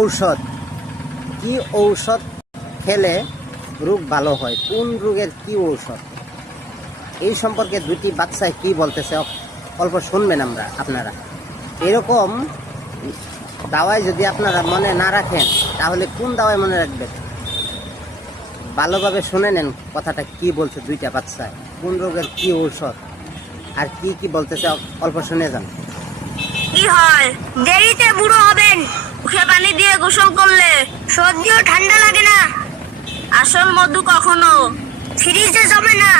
ঔষধ, কি ঔষধ খেলে রোগ ভালো হয়, কোন রোগের কি ঔষধ, এই সম্পর্কে দুটি বাচ্চায় কি বলতেছে অল্প শুনবেন আপনারা। এরকম দাওয়াই যদি আপনারা মনে না রাখেন তাহলে কোন দাওয়াই মনে রাখবেন? ভালোভাবে শুনে নেন কথাটা কি বলছে দুইটা বাচ্চায়, কোন রোগের কি ঔষধ আর কি কি বলতেছে অল্প শুনে যান। কি হয়, দেরিতে বুড়ো হবেন, মুখে পানি দিয়ে গোসল করলে সর্দিও ঠান্ডা লাগে না। আসল মধু কখনো ফ্রিজে জমে না।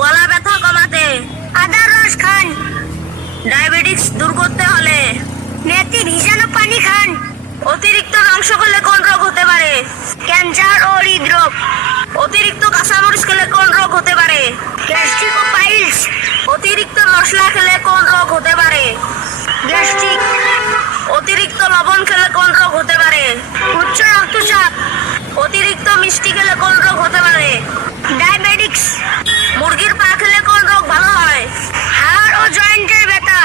গলা ব্যথা কমাতে আদার রস খান। ডায়াবেটিস দূর করতে হলে মেথি ভিজানো পানি খান। অতিরিক্ত মাংস খেলে কোন রোগ হতে পারে? ক্যান্সার ও হৃদরোগ। অতিরিক্ত কাঁচামরিচ খেলে কোন রোগ হতে পারে? গ্যাস্ট্রিক ও পাইলস। অতিরিক্ত মশলা খেলে কোন রোগ হতে পারে? গ্যাস্ট্রিক। অতিরিক্ত লবণ খেলে কোন রোগ হতে পারে? উচ্চ রক্তচাপ। অতিরিক্ত মিষ্টি খেলে কোন রোগ হতে পারে? ডায়াবেটিস। মুরগির পা খেলে কোন রোগ ভালো হয়? হাড় ও জয়েন্টের ব্যথা।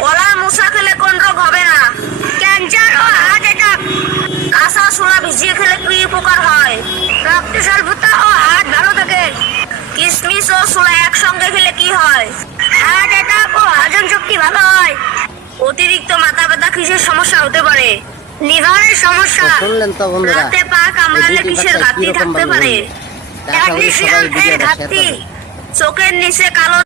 কলা মোচা খেলে কোন রোগ হবে না? ক্যান্সার ও হার্ট অ্যাটাক। কাঁচা ছোলা ভিজিয়ে খেলে কি উপকার হয়? রক্ত স্বল্পতা ও হার্ট ভালো থাকে। কিশমিশ ও ছোলা একসঙ্গে খেলে কি হয়? হার্ট অ্যাটাক ও হজম শক্তি ভালো হয়। অতিরিক্ত মাথা ব্যথা কিসের সমস্যা হতে পারে? লিভারের সমস্যা। শুনলেন তো বন্ধুরা, রাতে পা কামড়ালে কিসের ঘাটতি থাকতে পারে? ম্যাগনেসিয়াম এর ঘাটতি। চোখের নিচে কালো